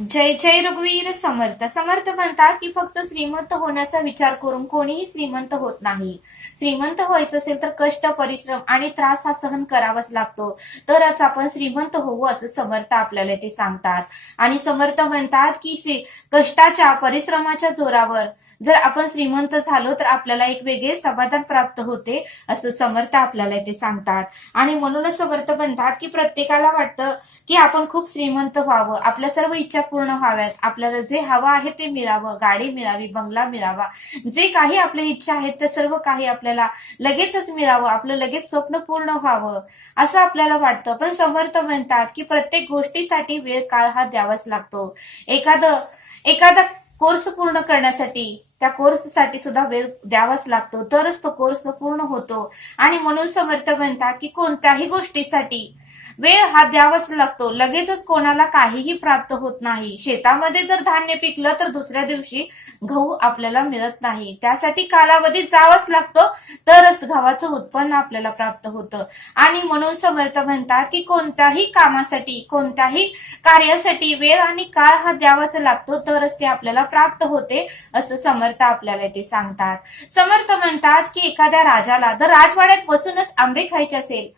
जय जय रघुवीर समर्थ. समर्थ म्हणतात की फक्त श्रीमंत होण्याचा विचार करून कोणीही श्रीमंत होत नाही. श्रीमंत व्हायचं असेल तर कष्ट, परिश्रम आणि त्रास हा सहन करावाच लागतो, तरच आपण श्रीमंत होऊ असं समर्थ आपल्याला ते सांगतात. आणि समर्थ म्हणतात की कष्टाच्या, परिश्रमाच्या जोरावर जर आपण श्रीमंत झालो तर आपल्याला एक वेगळे समाधान प्राप्त होते असं समर्थ आपल्याला ते सांगतात. आणि म्हणूनच समर्थ म्हणतात की प्रत्येकाला वाटतं की आपण खूप श्रीमंत व्हावं, आपल्या सर्व इच्छा पूर्ण व्हाव्यात, आपल्याला जे हवं आहे ते मिळावं, गाडी मिळावी, बंगला मिळावा, जे काही आपल्या इच्छा आहेत ते सर्व काही आपल्याला लगेचच मिळावं, आपलं लगेच स्वप्न पूर्ण व्हावं असं आपल्याला वाटतं. पण समर्थ म्हणतात की प्रत्येक गोष्टीसाठी वेळ काळ हा द्यावाच लागतो. एखादा कोर्स पूर्ण करण्यासाठी त्या कोर्ससाठी सुद्धा वेळ द्यावाच लागतो, तरच तो कोर्स पूर्ण होतो. आणि म्हणून समर्थ म्हणतात की कोणत्याही गोष्टीसाठी वेळ हा द्यावाच लागतो. लगेचच कोणाला काहीही प्राप्त होत नाही. शेतामध्ये जर धान्य पिकलं तर दुसऱ्या दिवशी गहू आपल्याला मिळत नाही. त्यासाठी कालावधी जावाच लागतो, तरच गव्हाचं उत्पन्न आपल्याला प्राप्त होतं. आणि म्हणून समर्थ म्हणतात की कोणत्याही कामासाठी, कोणत्याही कार्यासाठी वेळ आणि काळ हा द्यावाच लागतो, तरच ते आपल्याला प्राप्त होते असं समर्थ आपल्याला ते सांगतात. समर्थ म्हणतात की एखाद्या राजाला जर राजवाड्यात बसूनच आंबे खायचे असेल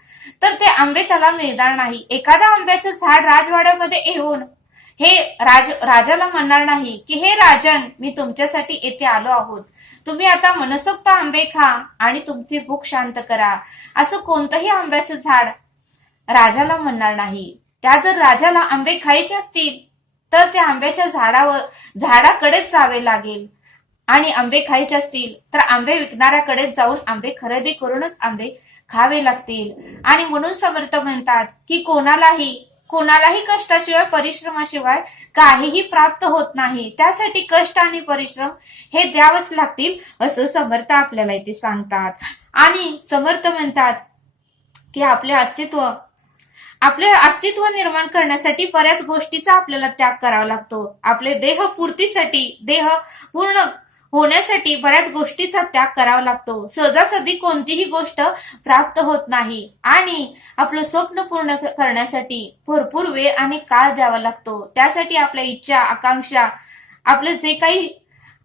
तर ते आंबे त्याला मिळणार नाही. एखादा आंब्याचं झाड राजवाड्यामध्ये येऊन हे राजाला म्हणणार नाही की हे राजन, मी तुमच्यासाठी येथे आलो आहोत, तुम्ही आता मनसोक्त आंबे खा आणि तुमची भूक शांत करा, असं कोणतंही आंब्याचं झाड राजाला म्हणणार नाही. त्या जर राजाला आंबे खायचे असतील तर त्या आंब्याच्या झाडाकडेच जावे लागेल. आणि आंबे खायचे असतील तर आंबे विकणाऱ्याकडे जाऊन आंबे खरेदी करूनच आंबे खावे लागतील. आणि म्हणून समर्थ म्हणतात की कोणालाही कष्टाशिवाय, परिश्रमाशिवाय काहीही प्राप्त होत नाही. त्यासाठी कष्ट आणि परिश्रम हे द्यावंच लागतील असं समर्थ आपल्याला इथे सांगतात. आणि समर्थ म्हणतात की आपले अस्तित्व निर्माण करण्यासाठी बऱ्याच गोष्टीचा आपल्याला त्याग करावा लागतो. आपले देह पूर्ण होण्यासाठी बऱ्याच गोष्टीचा त्याग करावा लागतो. सहजासहजी कोणतीही गोष्ट प्राप्त होत नाही. आणि आपलं स्वप्न पूर्ण करण्यासाठी भरपूर वेळ आणि काळ द्यावा लागतो. त्यासाठी आपल्या इच्छा, आकांक्षा, आपलं जे काही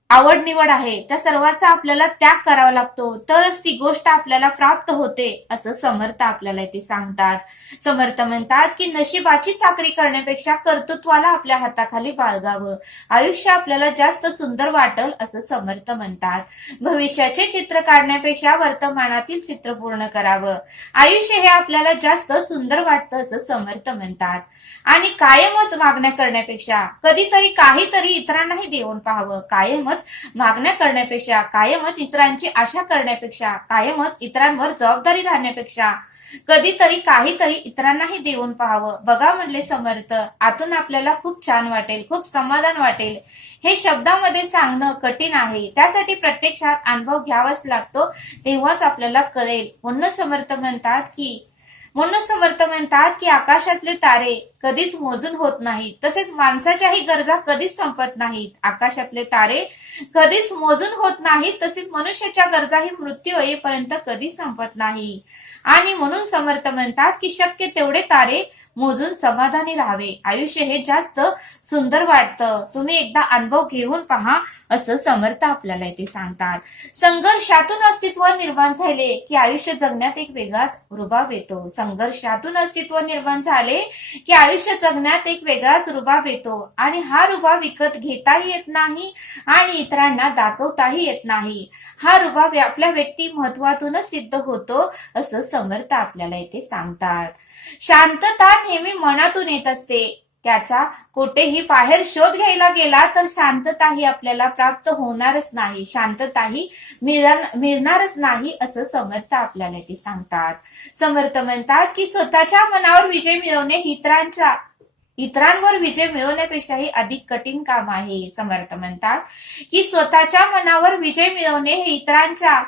आवड निवड आहे त्या सर्वांचा आपल्याला त्याग करावा लागतो, तरच ती गोष्ट आपल्याला प्राप्त होते असं समर्थ आपल्याला इथे सांगतात. समर्थ म्हणतात की नशिबाची चाकरी करण्यापेक्षा कर्तृत्वाला आपल्या हाताखाली बाळगावं, आयुष्य आपल्याला जास्त सुंदर वाटल असं समर्थ म्हणतात. भविष्याचे चित्र काढण्यापेक्षा वर्तमानातील चित्र पूर्ण करावं, आयुष्य हे आपल्याला जास्त सुंदर वाटतं असं समर्थ म्हणतात. आणि कायमच मागण्या करण्यापेक्षा कधीतरी काहीतरी इतरांनाही देऊन पाहावं, कायमच मागण्या करण्यापेक्षा, कायमच इतरांची आशा करण्यापेक्षा, कायमच इतरांवर जबाबदारी राहण्यापेक्षा कधीतरी काहीतरी इतरांनाही देऊन पाहावं. बघा म्हणले समर्थ, आतून आपल्याला खूप छान वाटेल, खूप समाधान वाटेल. हे शब्दामध्ये सांगणं कठीण आहे, त्यासाठी प्रत्यक्षात अनुभव घ्यावाच लागतो, तेव्हाच आपल्याला कळेल. म्हणून समर्थ म्हणतात की आकाशातले तारे कधीच मोजून होत नाहीत, तसेच माणसाच्याही गरजा कधीच संपत नाहीत. आकाशातले तारे कधीच मोजून होत नाहीत, तसेच मनुष्याच्या गरजाही मृत्यू येईपर्यंत कधी संपत नाही. आणि म्हणून समर्थ म्हणतात की शक्य तेवढे तारे मोजून समाधानी राहावे, आयुष्य हे जास्त सुंदर वाटतं, तुम्ही एकदा अनुभव घेऊन पहा असं समर्थ आपल्याला इथे सांगतात. संघर्षातून अस्तित्व निर्माण झाले की आयुष्य जगण्यात एक वेगळाच रुबाब येतो. संघर्षातून अस्तित्व निर्माण झाले की आयुष्य जगण्यात एक वेगळाच रुबाब येतो. आणि हा रुबाब विकत घेताही येत नाही आणि इतरांना दाखवताही येत नाही. हा रुबाब आपल्या व्यक्तिमत्वातूनच सिद्ध होतो असं समर्थ आपल्याला इथे सांगतात. शांतता नेहमी मनातून येत असते, त्याचा कुठेही बाहेर शोध घ्यायला गेला तर शांतता ही आपल्याला प्राप्त होणारच नाही, शांतता ही मिळणारच नाही असं समर्थ आपल्याला ते सांगतात. समर्थ म्हणतात की स्वतःच्या मनावर विजय मिळवणे इतरांवर विजय मिळवण्यापेक्षाही अधिक कठीण काम आहे. समर्थ म्हणतात की स्वतःच्या मनावर विजय मिळवणे हे इतरांच्या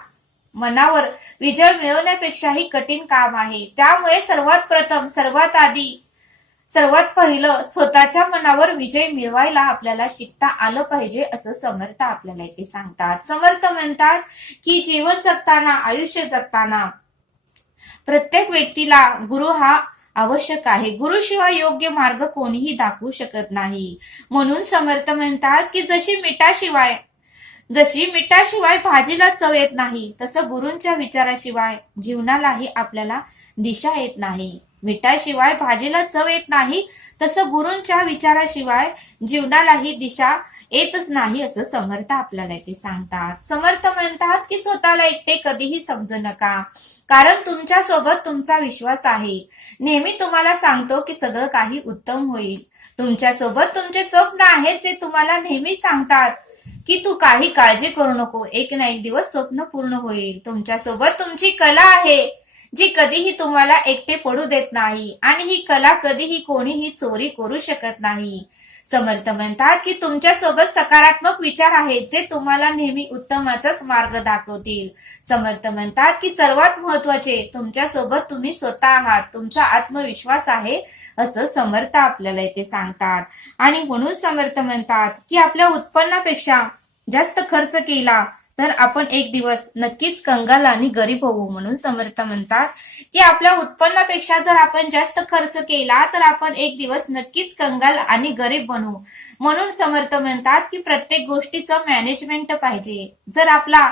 मनावर विजय मिळवण्यापेक्षाही कठीण काम आहे. त्यामुळे सर्वात प्रथम, सर्वात पहिलं स्वतःच्या मनावर विजय मिळवायला आपल्याला शिकता आलं पाहिजे असं समर्थ आपल्याला इथे सांगतात. समर्थ म्हणतात की जीवन जगताना, आयुष्य जगताना प्रत्येक व्यक्तीला गुरु हा आवश्यक आहे. गुरुशिवाय योग्य मार्ग कोणीही दाखवू शकत नाही. म्हणून समर्थ म्हणतात की जशी मिठाशिवाय भाजीला चव येत नाही, तसं गुरूंच्या विचाराशिवाय जीवनालाही आपल्याला दिशा येत नाही. मिठाशिवाय भाजीला चव येत नाही, तसं गुरूंच्या विचाराशिवाय जीवनालाही दिशा येतच नाही, असं समर्थ आपल्याला इथे सांगतात. समर्थ म्हणतात की स्वतःला एकटे कधीही समजू नका, कारण तुमच्या सोबत तुमचा विश्वास आहे. नेहमी तुम्हाला सांगतो की सगळं काही उत्तम होईल. तुमच्या सोबत तुमचे स्वप्न आहेत, जे तुम्हाला नेहमी सांगतात की तू काही काळजी करू नको, एक ना एक दिवस स्वप्न पूर्ण होईल. तुमच्या सोबत तुमची कला आहे, जी कधीही तुम्हाला एकटे पडू देत नाही, आणि ही कला कधीही कोणीही चोरी करू शकत नाही. समर्थ म्हणतात की तुमच्या सोबत सकारात्मक विचार आहेत, जे तुम्हाला नेहमी उत्तमाचाच मार्ग दाखवतील. समर्थ म्हणतात की सर्वात महत्वाचे, तुमच्या सोबत तुम्ही स्वतः आहात, तुमचा आत्मविश्वास आहे, असं समर्थ आपल्याला इथे सांगतात. आणि म्हणून समर्थ म्हणतात की आपल्या उत्पन्नापेक्षा जास्त खर्च केला तर आपण एक दिवस नक्कीच कंगाल आणि गरीब होऊ. म्हणून समर्थ म्हणतात की आपल्या उत्पन्नापेक्षा जर आपण जास्त खर्च केला तर आपण एक दिवस नक्कीच कंगाल आणि गरीब बनू. म्हणून समर्थ म्हणतात की प्रत्येक गोष्टीचं मॅनेजमेंट पाहिजे. जर आपला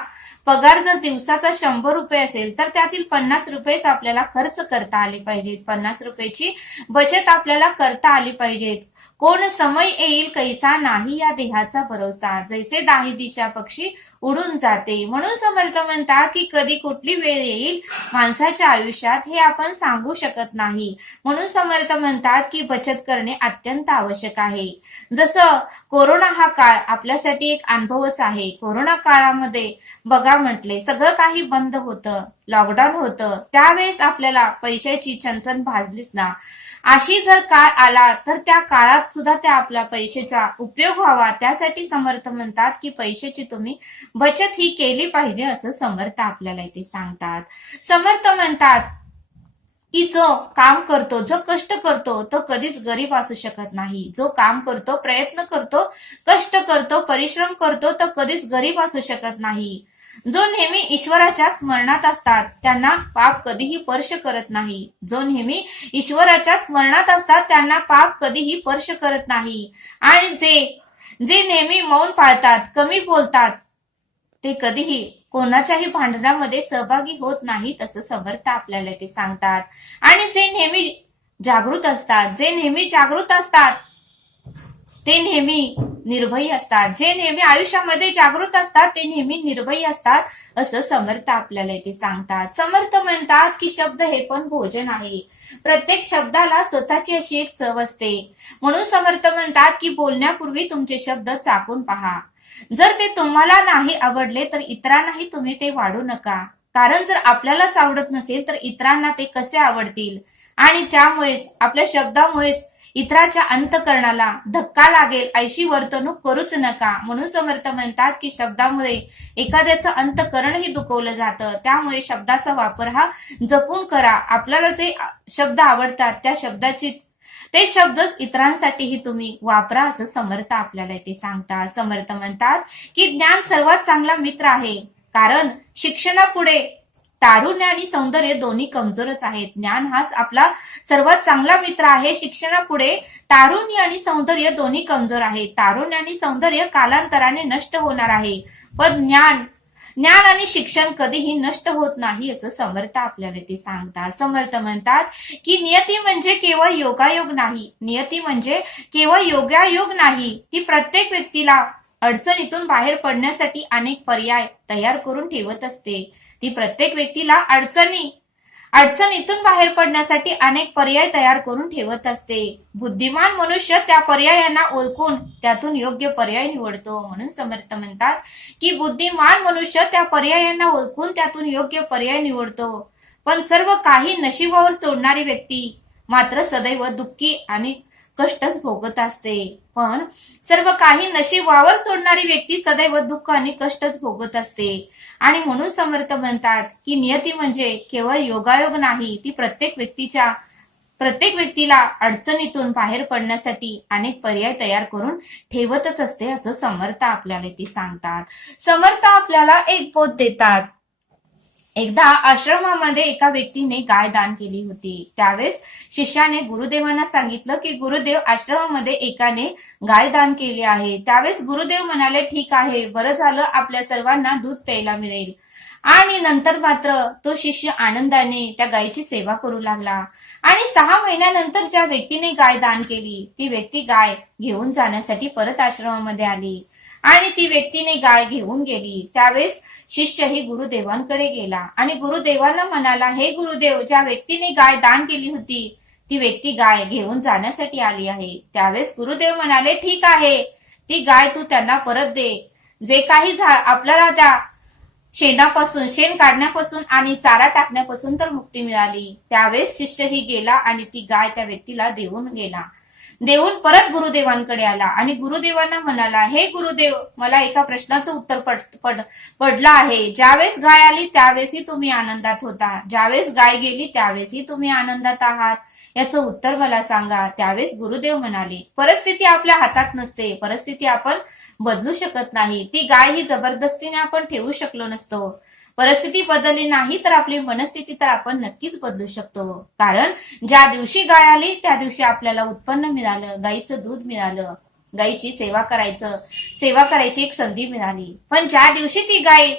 पगार जर दिवसाचा 100 रुपये असेल तर त्यातील 50 रुपयेच आपल्याला खर्च करता आले पाहिजेत. 50 रुपयाची बचत आपल्याला करता आली पाहिजेत. कोण समय येईल कैसा नाही या देहाचा भरोसा, जैसे दाही दिशा पक्षी उडून जाते. म्हणून समर्थ म्हणतात की कधी कुठली वेळ येईल माणसाच्या आयुष्यात हे आपण सांगू शकत नाही. म्हणून समर्थ म्हणतात की बचत करणे अत्यंत आवश्यक आहे. जसं कोरोना हा काळ आपल्यासाठी एक अनुभवच आहे. कोरोना काळामध्ये बघा म्हटले सगळं काही बंद होतं, लॉकडाऊन होतं, त्यावेळेस आपल्याला पैशाची चणचण भाजलीच ना. अशी जर काळ आला तर त्या काळात सुद्धा त्या आपल्या पैशाचा उपयोग व्हावा, त्यासाठी समर्थ म्हणतात की पैशाची तुम्ही बचत ही केली पाहिजे, असं समर्थ आपल्याला इथे सांगतात. समर्थ म्हणतात की जो काम करतो, जो कष्ट करतो, तो कधीच गरीब असू शकत नाही. जो काम करतो, प्रयत्न करतो, कष्ट करतो, परिश्रम करतो, तो कधीच गरीब असू शकत नाही. जो नेहमी ईश्वराच्या स्मरणात असतात त्यांना पाप कधीही स्पर्श करत नाही. जो नेहमी ईश्वराच्या स्मरणात असतात त्यांना पाप कधीही स्पर्श करत नाही. आणि जे नेहमी मौन पाळतात, कमी बोलतात, ते कधीही कोणाच्याही भांडणामध्ये सहभागी होत नाही, तसं समर्थ आपल्याला ते सांगतात. आणि जे नेहमी जागृत असतात ते नेहमी निर्भयी असतात. जे नेहमी आयुष्यामध्ये जागृत असतात ते नेहमी निर्भयी असतात, असं समर्थ आपल्याला इथे सांगतात. समर्थ म्हणतात की शब्द हे पण भोजन आहे. प्रत्येक शब्दाला स्वतःची अशी एक चव असते. म्हणून समर्थ म्हणतात की बोलण्यापूर्वी तुमचे शब्द चाकून पहा. जर ते तुम्हाला नाही आवडले तर इतरांनाही तुम्ही ते वाढू नका, कारण जर आपल्यालाच आवडत नसेल तर इतरांना ते कसे आवडतील. आणि त्यामुळेच आपल्या शब्दामुळेच इतराच्या अंतःकरणाला धक्का लागेल अशी वर्तणूक करूच नका. म्हणून समर्थ म्हणतात की शब्दामुळे एखाद्याचं अंतःकरणही दुखवलं जातं, त्यामुळे शब्दाचा वापर हा जपून करा. आपल्याला जे शब्द आवडतात ते शब्द इतरांसाठीही तुम्ही वापरा, असं समर्थ आपल्याला इथे सांगतात. समर्थ म्हणतात की ज्ञान सर्वात चांगला मित्र आहे, कारण शिक्षणापुढे तारुण्य आणि सौंदर्य दोन्ही कमजोरच आहेत. ज्ञान हा आपला सर्वात चांगला मित्र आहे. शिक्षणापुढे तारुण्य आणि सौंदर्य दोन्ही कमजोर आहेत. तारुण्य आणि सौंदर्य कालांतराने नष्ट होणार आहे, पण ज्ञान आणि शिक्षण कधीही नष्ट होत नाही, असं समर्थ आपल्याला ते सांगतात. समर्थ म्हणतात की नियती म्हणजे केवळ योगायोग नाही. नियती म्हणजे केवळ योगायोग नाही, ती प्रत्येक व्यक्तीला अडचणीतून बाहेर पडण्यासाठी अनेक पर्याय तयार करून ठेवत असते. ती प्रत्येक व्यक्तीला अडचणीतून बाहेर पडण्यासाठी अनेक पर्याय तयार करून ठेवत असते. बुद्धिमान मनुष्य त्या पर्यायांना ओळखून त्यातून योग्य पर्याय निवडतो. म्हणून समर्थ म्हणतात की बुद्धिमान मनुष्य त्या पर्यायांना ओळखून त्यातून योग्य पर्याय निवडतो, पण सर्व काही नशिबावर सोडणारी व्यक्ती मात्र सदैव दुःखी आणि कष्टच भोगत असते. पण सर्व काही नशिबावर सोडणारी व्यक्ती सदैव दुःख आणि कष्टच भोगत असते. आणि म्हणून समर्थ म्हणतात की नियती म्हणजे केवळ योगायोग नाही, ती प्रत्येक व्यक्तीला अडचणीतून बाहेर पडण्यासाठी अनेक पर्याय तयार करून ठेवतच असते, असं समर्थ आपल्याला ती सांगतात. समर्थ आपल्याला एक बोध देतात. एकदा आश्रमामध्ये एका व्यक्तीने गाय दान केली होती. त्यावेळेस शिष्याने गुरुदेवांना सांगितलं की गुरुदेव, आश्रमामध्ये एकाने गाय दान केली आहे. त्यावेळेस गुरुदेव म्हणाले, ठीक आहे, बरं झालं, आपल्या सर्वांना दूध प्यायला मिळेल. आणि नंतर मात्र तो शिष्य आनंदाने त्या गायीची सेवा करू लागला. आणि 6 महिन्यानंतर ज्या व्यक्तीने गाय दान केली ती व्यक्ती गाय घेऊन जाण्यासाठी परत आश्रमामध्ये आली आणि ती व्यक्तीने गाय घेऊन गेली. त्यावेळेस शिष्यही गुरुदेवांकडे गेला आणि गुरुदेवांना म्हणाला, हे गुरुदेव, ज्या व्यक्तीने गाय दान केली होती ती व्यक्ती गाय घेऊन जाण्यासाठी आली आहे. त्यावेळेस गुरुदेव म्हणाले, ठीक आहे, ती गाय तू त्यांना परत दे. जे काही आपल्याला त्या शेण काढण्यापासून आणि चारा टाकण्यापासून तर मुक्ती मिळाली. त्यावेळेस शिष्यही गेला आणि ती गाय त्या व्यक्तीला देऊन परत गुरुदेवांकडे आला आणि गुरुदेवांना म्हणाला, हे गुरुदेव, मला एका प्रश्नाचं उत्तर पडलं आहे. ज्यावेळेस गाय आली त्यावेळेसही तुम्ही आनंदात होता, ज्यावेळेस गाय गेली त्यावेळेसही तुम्ही आनंदात आहात, याचं उत्तर मला सांगा. त्यावेळेस गुरुदेव म्हणाले, परिस्थिती आपल्या हातात नसते, परिस्थिती आपण बदलू शकत नाही. ती गाय ही जबरदस्तीने आपण ठेवू शकलो नसतो. परिस्थिती बदलली नाही तर आपली मनस्थिती तर आपण नक्कीच बदलू शकतो. कारण ज्या दिवशी गाय आली त्या दिवशी आपल्याला उत्पन्न मिळालं, गाईचं दूध मिळालं, गाईची सेवा करायची एक संधी मिळाली. पण ज्या दिवशी ती गाय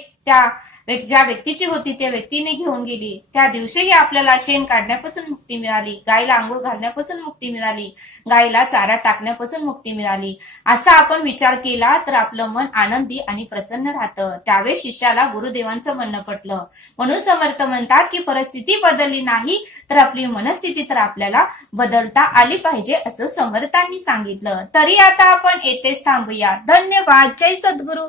ज्या व्यक्तीची होती त्या व्यक्तीने घेऊन गेली त्या दिवशीही आपल्याला शेण काढण्यापासून मुक्ती मिळाली, गायला आंघोळ घालण्यापासून मुक्ती मिळाली, गायला चारा टाकण्यापासून मुक्ती मिळाली. असा आपण विचार केला तर आपलं मन आनंदी आणि प्रसन्न राहतं. त्यावेळेस शिष्याला गुरुदेवांचं म्हणणं पटलं. म्हणून समर्थ म्हणतात की परिस्थिती बदलली नाही तर आपली मनस्थिती तर आपल्याला बदलता आली पाहिजे, असं समर्थांनी सांगितलं. तरी आता आपण येथेच थांबूया. धन्यवाद. जय सद्गुरू.